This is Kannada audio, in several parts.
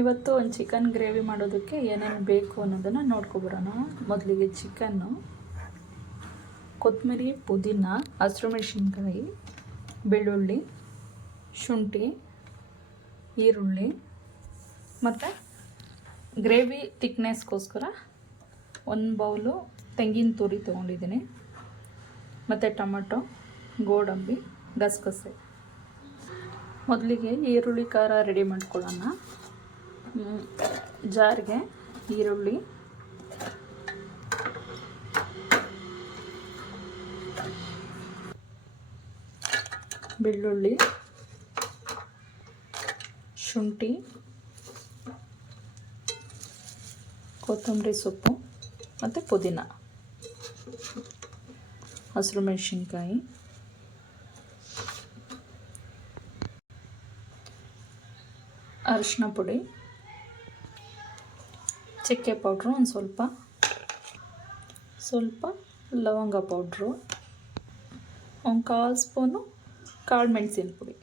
ಇವತ್ತು ಒಂದು ಚಿಕನ್ ಗ್ರೇವಿ ಮಾಡೋದಕ್ಕೆ ಏನೇನು ಬೇಕು ಅನ್ನೋದನ್ನು ನೋಡ್ಕೊಬರೋಣ. ಮೊದಲಿಗೆ ಚಿಕನ್ನು, ಕೊತ್ತಂಬರಿ, ಪುದೀನ, ಹಸಿರು ಮೆಣಸಿನ್ಕಾಯಿ, ಬೆಳ್ಳುಳ್ಳಿ, ಶುಂಠಿ, ಈರುಳ್ಳಿ ಮತ್ತು ಗ್ರೇವಿ ತಿಕ್ನೆಸ್ಗೋಸ್ಕರ ಒಂದು ಬೌಲು ತೆಂಗಿನ ತುರಿ ತೊಗೊಂಡಿದ್ದೀನಿ, ಮತ್ತು ಟೊಮೆಟೊ, ಗೋಡಂಬಿ, ಗಸಗಸೆ. ಮೊದಲಿಗೆ ಈರುಳ್ಳಿ ಖಾರ ರೆಡಿ ಮಾಡ್ಕೊಳ್ಳೋಣ. ಜಾರ್ಗೆ ಈರುಳ್ಳಿ, ಬೆಳ್ಳುಳ್ಳಿ, ಶುಂಠಿ, ಕೊತ್ತಂಬರಿ ಸೊಪ್ಪು ಮತ್ತು ಪುದೀನ, ಹಸಿರು ಮೆಣಸಿನ್ಕಾಯಿ, ಅರಿಶಿನ ಪುಡಿ, ಚಕ್ಕೆ ಪೌಡ್ರು ಒಂದು ಸ್ವಲ್ಪ ಲವಂಗ ಪೌಡ್ರು, ಒಂದು 1/4 ಸ್ಪೂನು ಕಾಳು ಮೆಣಸಿನ ಪುಡಿ.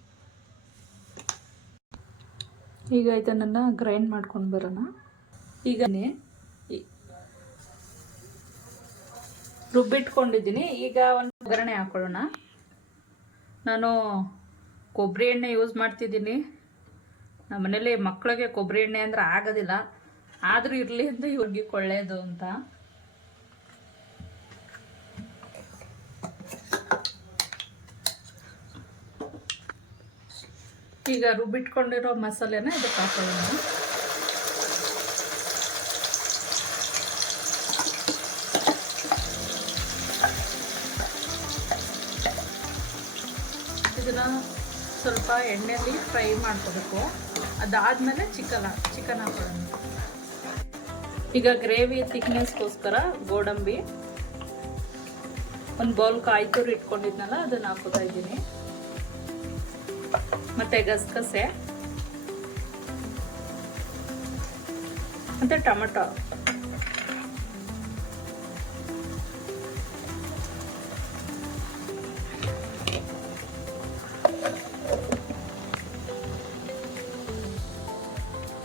ಈಗ ಇದನ್ನೆಲ್ಲ ಗ್ರೈಂಡ್ ಮಾಡ್ಕೊಂಡು ಬರೋಣ. ಈಗ ರುಬ್ಬಿಟ್ಕೊಂಡಿದ್ದೀನಿ. ಈಗ ಒಂದು ಒಗ್ಗರಣೆ ಹಾಕೊಳ್ಳೋಣ. ನಾನು ಕೊಬ್ಬರಿ ಎಣ್ಣೆ ಯೂಸ್ ಮಾಡ್ತಿದ್ದೀನಿ. ನಮ್ಮ ಮನೇಲಿ ಮಕ್ಕಳಿಗೆ ಕೊಬ್ಬರಿ ಎಣ್ಣೆ ಅಂದರೆ ಆಗೋದಿಲ್ಲ, ಆದರೂ ಇರಲಿ ಅಂತ ಇವ್ರಿಗೆ ಒಳ್ಳೆಯದು ಅಂತ. ಈಗ ರುಬ್ಬಿಟ್ಕೊಂಡಿರೋ ಮಸಾಲೆನ ಇದಕ್ಕೆ ಹಾಕೊಳ್ಳೋಣ. ಇದನ್ನು ಸ್ವಲ್ಪ ಎಣ್ಣೆಯಲ್ಲಿ ಫ್ರೈ ಮಾಡ್ಕೋಬೇಕು. ಅದಾದಮೇಲೆ ಚಿಕನ್ ಹಾಕೊಳ್ಳೋಣ. ಈಗ ಗ್ರೇವಿ ಥಿಕ್ನೆಸ್ಗೋಸ್ಕರ ಗೋಡಂಬಿ, ಒಂದು ಬೌಲ್ ಕಾಯಿ ತುರಿ ಇಟ್ಕೊಂಡಿದ್ನಲ್ಲ ಅದನ್ನು ಹಾಕೋತಾ ಇದ್ದೀನಿ, ಮತ್ತು ಗಸಗಸೆ ಮತ್ತು ಟೊಮೆಟೊ.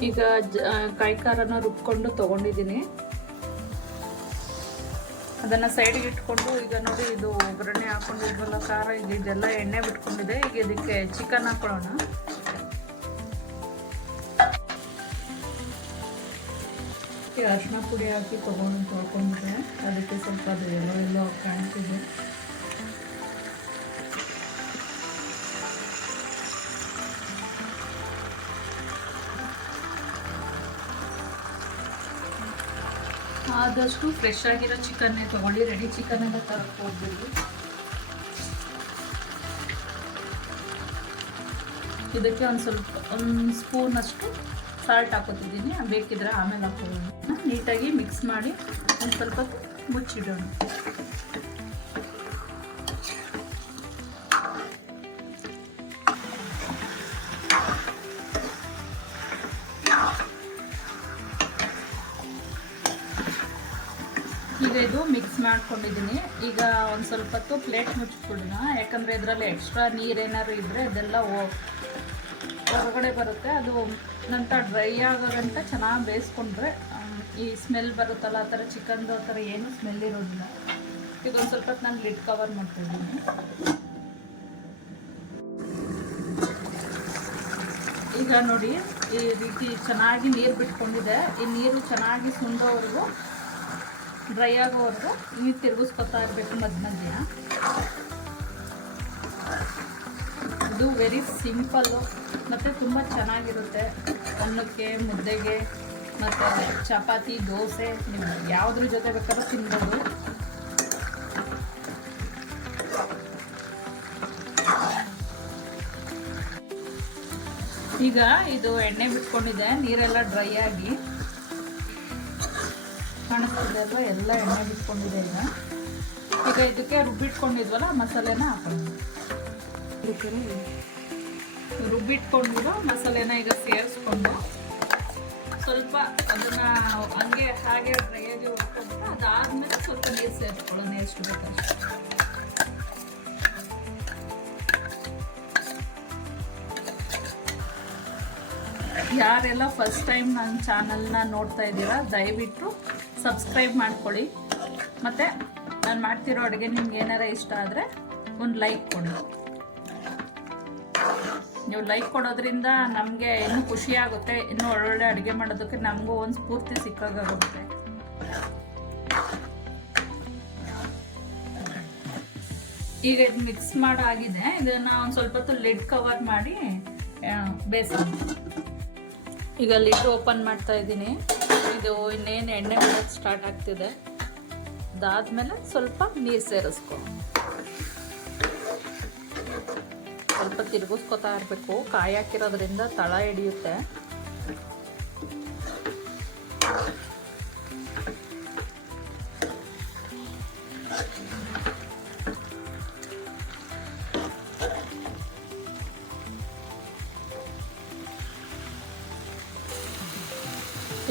ಈಗ ಕಾಯಿ ಖಾರನ ರುಬ್ಕೊಂಡು ತೊಗೊಂಡಿದ್ದೀನಿ, ಅದನ್ನು ಸೈಡಿಗೆ ಇಟ್ಕೊಂಡು ಈಗ ನೋಡಿ ಇದು ಒಗ್ಗರಣೆ ಹಾಕೊಂಡಿದ್ವಲ್ಲ ಖಾರ, ಈಗ ಇದೆಲ್ಲ ಎಣ್ಣೆ ಬಿಟ್ಕೊಂಡಿದೆ. ಈಗ ಇದಕ್ಕೆ ಚಿಕನ್ ಹಾಕೊಳ್ಳೋಣ. ಈಗ ಅರಿಶಿನ ಪುಡಿ ಹಾಕಿ ತೊಗೊಂಡಿದ್ದೆ, ಅದಕ್ಕೆ ಸ್ವಲ್ಪ ಅದು ಎಲ್ಲೋ ಕಾಣ್ತಿದೆ. ಆದಷ್ಟು ಫ್ರೆಶ್ ಆಗಿರೋ ಚಿಕನ್ನೇ ತೊಗೊಳ್ಳಿ, ರೆಡಿ ಚಿಕನ್ ಎಲ್ಲ ತರಕ್ಕೆ ಹೋಗ್ಬಿಡಿ. ಇದಕ್ಕೆ ಒಂದು ಸ್ಪೂನಷ್ಟು ಸಾಲ್ಟ್ ಹಾಕೋತಿದ್ದೀನಿ, ಬೇಕಿದ್ರೆ ಆಮೇಲೆ ಹಾಕೊಳ್ಳೋಣ. ನೀಟಾಗಿ ಮಿಕ್ಸ್ ಮಾಡಿ ಒಂದು ಸ್ವಲ್ಪ ಮುಚ್ಚಿಡೋಣ. ಈಗ ಇದು ಮಿಕ್ಸ್ ಮಾಡ್ಕೊಂಡಿದ್ದೀನಿ. ಈಗ ಒಂದು ಸ್ವಲ್ಪ ಹೊತ್ತು ಪ್ಲೇಟ್ ಮುಚ್ಚಿಬಿಡೋಣ, ಯಾಕಂದರೆ ಇದರಲ್ಲಿ ಎಕ್ಸ್ಟ್ರಾ ನೀರೇನಾದ್ರು ಇದ್ದರೆ ಅದೆಲ್ಲ ಹೊರಗಡೆ ಬರುತ್ತೆ. ಅದು ನಂತರ ಡ್ರೈ ಆಗೋಗಂಟ ಚೆನ್ನಾಗಿ ಬೇಯಿಸ್ಕೊಂಡ್ರೆ ಈ ಸ್ಮೆಲ್ ಬರುತ್ತಲ್ಲ, ಆ ಥರ ಚಿಕನ್ದು ಆ ಥರ ಏನೂ ಸ್ಮೆಲ್ ಇರೋದಿಲ್ಲ. ಈಗ ಒಂದು ಸ್ವಲ್ಪ ಹೊತ್ತು ನಾನು ಲಿಡ್ ಕವರ್ ಮಾಡ್ತಾಯಿದ್ದೀನಿ. ಈಗ ನೋಡಿ ಈ ರೀತಿ ಚೆನ್ನಾಗಿ ನೀರು ಬಿಟ್ಕೊಂಡಿದೆ. ಈ ನೀರು ಚೆನ್ನಾಗಿ ಸುಂಡೋವರೆಗೂ, ಡ್ರೈ ಆಗೋವರೆಗೂ ನೀರು ತಿರುಗಿಸ್ಕೊತಾ ಇರಬೇಕು ಮಧ್ಯ. ಇದು ವೆರಿ ಸಿಂಪಲ್ಲು ಮತ್ತು ತುಂಬ ಚೆನ್ನಾಗಿರುತ್ತೆ. ಅನ್ನಕ್ಕೆ, ಮುದ್ದೆಗೆ ಮತ್ತು ಚಪಾತಿ, ದೋಸೆ, ನೀವು ಯಾವುದ್ರ ಜೊತೆ ಬೇಕಾದ್ರೂ ತಿನ್ಬೋದು. ಈಗ ಇದು ಎಣ್ಣೆ ಬಿಟ್ಕೊಂಡಿದೆ, ನೀರೆಲ್ಲ ಡ್ರೈ ಆಗಿ ಕಾಣಿಸ್ತಿದೆ ಅಲ್ವಾ, ಎಲ್ಲ ಎಣ್ಣೆ ಬಿಟ್ಕೊಂಡಿದೆ. ಈಗ ಇದಕ್ಕೆ ರುಬ್ಬಿಟ್ಕೊಂಡಿದ್ವಲ್ಲ ಮಸಾಲೆನ ಹಾಕೋಣ. ರುಬ್ಬಿಟ್ಕೊಂಡಿರೋ ಮಸಾಲೆನ ಈಗ ಸೇರಿಸ್ಕೊಂಡು ಸ್ವಲ್ಪ ಅದನ್ನು ಹಾಗೆ ಡ್ರೈ ಆಗಿ ಹುರ್ಕೊಂಡು ಅದಾದಮೇಲೆ ಸ್ವಲ್ಪ ನೀರು ಸೇರಿಸ್ಕೊಳ್ಳೋಣ, ಎಷ್ಟು ಬೇಕಷ್ಟು. ಯಾರೆಲ್ಲ ಫಸ್ಟ್ ಟೈಮ್ ನನ್ನ ಚಾನಲ್ನ ನೋಡ್ತಾ ಇದ್ದೀರಾ ದಯವಿಟ್ಟು ಸಬ್ಸ್ಕ್ರೈಬ್ ಮಾಡ್ಕೊಳ್ಳಿ. ಮತ್ತು ನಾನು ಮಾಡ್ತಿರೋ ಅಡುಗೆ ನಿಮ್ಗೆ ಏನಾರ ಇಷ್ಟ ಆದರೆ ಒಂದು ಲೈಕ್ ಕೊಡಿ. ನೀವು ಲೈಕ್ ಕೊಡೋದ್ರಿಂದ ನಮಗೆ ಇನ್ನೂ ಖುಷಿ ಆಗುತ್ತೆ, ಇನ್ನೂ ಒಳ್ಳೊಳ್ಳೆ ಅಡುಗೆ ಮಾಡೋದಕ್ಕೆ ನಮಗೂ ಒಂದು ಸ್ಫೂರ್ತಿ ಸಿಕ್ಕಾಗುತ್ತೆ. ಈಗ ಇದು ಮಿಕ್ಸ್ ಮಾಡಾಗಿದೆ. ಇದನ್ನು ಒಂದು ಸ್ವಲ್ಪ ಹೊತ್ತು ಲಿಡ್ ಕವರ್ ಮಾಡಿ ಬೇಯಿಸೋಣ. ಈಗ ಲಿಡ್ ಓಪನ್ ಮಾಡ್ತಾ ಇದ್ದೀನಿ. ಇದು ಇನ್ನೇನು ಎಣ್ಣೆ ಬಿಡೋಕ್ಕೆ ಸ್ಟಾರ್ಟ್ ಆಗ್ತಿದೆ. ಅದಾದಮೇಲೆ ಸ್ವಲ್ಪ ನೀರು ಸೇರಿಸ್ಕೊ, ಸ್ವಲ್ಪ ತಿರುಗಿಸ್ಕೊತಾ ಇರಬೇಕು. ಕಾಯಿ ಹಾಕಿರೋದ್ರಿಂದ ತಳ ಹಿಡಿಯುತ್ತೆ.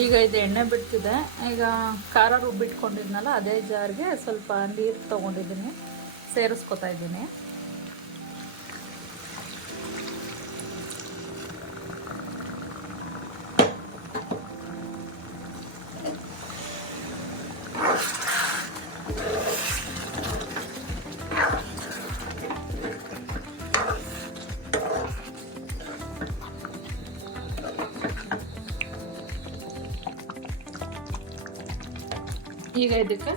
ಈಗ ಇದು ಎಣ್ಣೆ ಬಿಡ್ತಿದೆ. ಈಗ ಖಾರ ರುಬ್ಬಿಟ್ಕೊಂಡಿದ್ನಲ್ಲ ಅದೇ ಜಾರ್ಗೆ ಸ್ವಲ್ಪ ನೀರು ತೊಗೊಂಡಿದ್ದೀನಿ, ಸೇರಿಸ್ಕೊತಾ ಇದ್ದೀನಿ. ಈಗ ಇದಕ್ಕೆ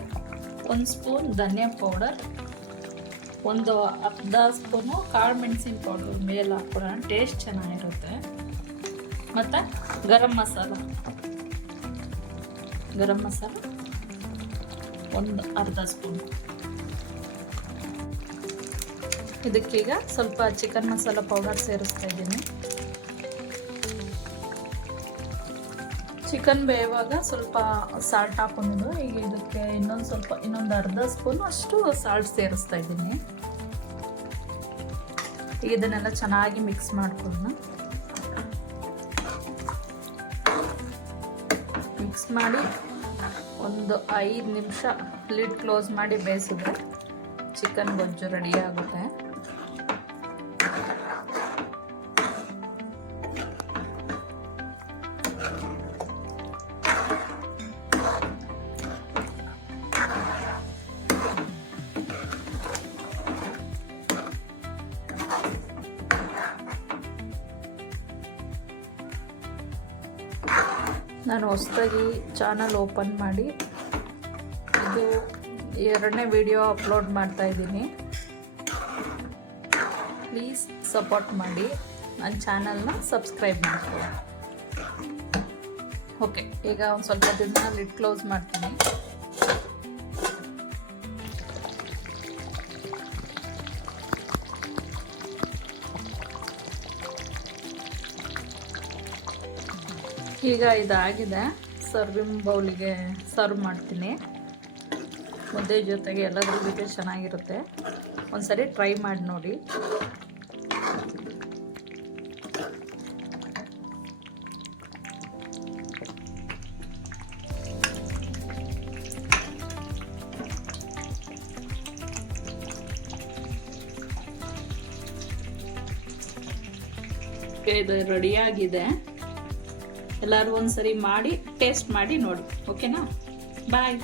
1 ಸ್ಪೂನ್ ಧನಿಯಾ ಪೌಡರ್, ಒಂದು ಅರ್ಧ ಸ್ಪೂನು ಕಾಳು ಮೆಣಸಿನ ಪೌಡರ್ ಮೇಲೆ ಹಾಕೋಣ, ಟೇಸ್ಟ್ ಚೆನ್ನಾಗಿರುತ್ತೆ. ಮತ್ತು ಗರಂ ಮಸಾಲ ಒಂದು ಅರ್ಧ ಸ್ಪೂನ್. ಇದಕ್ಕೀಗ ಸ್ವಲ್ಪ ಚಿಕನ್ ಮಸಾಲ ಪೌಡರ್ ಸೇರಿಸ್ತಾ ಇದ್ದೀನಿ. ಚಿಕನ್ ಬೇಯುವಾಗ ಸ್ವಲ್ಪ ಸಾಲ್ಟ್ ಹಾಕೊಂಡಿದ್ದು. ಈಗ ಇದಕ್ಕೆ ಇನ್ನೊಂದು ಅರ್ಧ ಸ್ಪೂನ್ ಅಷ್ಟು ಸಾಲ್ಟ್ ಸೇರಿಸ್ತಾ ಇದ್ದೀನಿ. ಈಗ ಇದನ್ನೆಲ್ಲ ಚೆನ್ನಾಗಿ ಮಿಕ್ಸ್ ಮಾಡ್ಕೊಳ್ಳೋಣ. ಮಿಕ್ಸ್ ಮಾಡಿ ಒಂದು 5 ನಿಮಿಷ ಲಿಡ್ ಕ್ಲೋಸ್ ಮಾಡಿ ಬೇಯಿಸಿದ್ರೆ ಚಿಕನ್ ಗೊಜ್ಜು ರೆಡಿ ಆಗುತ್ತೆ. ನಾನು ಹೊಸದಾಗಿ ಚಾನಲ್ ಓಪನ್ ಮಾಡಿ ಇದು 2ನೇ ವಿಡಿಯೋ ಅಪ್ಲೋಡ್ ಮಾಡ್ತಾ ಇದ್ದೀನಿ. ಪ್ಲೀಸ್ ಸಪೋರ್ಟ್ ಮಾಡಿ, ನನ್ನ ಚಾನಲ್ನ ಸಬ್ಸ್ಕ್ರೈಬ್ ಮಾಡ್ಕೊಳ್ಳಿ. ಓಕೆ, ಈಗ ಒಂದು ಸ್ವಲ್ಪ ದಿನ ಲಿಡ್ ಕ್ಲೋಸ್ ಮಾಡ್ತೀನಿ. ಈಗ ಇದಾಗಿದೆ. ಸರ್ವಿಂಗ್ ಬೌಲಿಗೆ ಸರ್ವ್ ಮಾಡ್ತೀನಿ. ಮುದ್ದೆ ಜೊತೆಗೆ ಎಲ್ಲದ್ರ ಜೊತೆ ಚೆನ್ನಾಗಿರುತ್ತೆ. ಒಂದ್ಸರಿ ಟ್ರೈ ಮಾಡಿ ನೋಡಿ. ಇದು ರೆಡಿಯಾಗಿದೆ. ಎಲ್ಲರೂ ಒಂದ್ಸರಿ ಮಾಡಿ ಟೇಸ್ಟ್ ಮಾಡಿ ನೋಡಿ. ಓಕೆನಾ? ಬಾಯ್.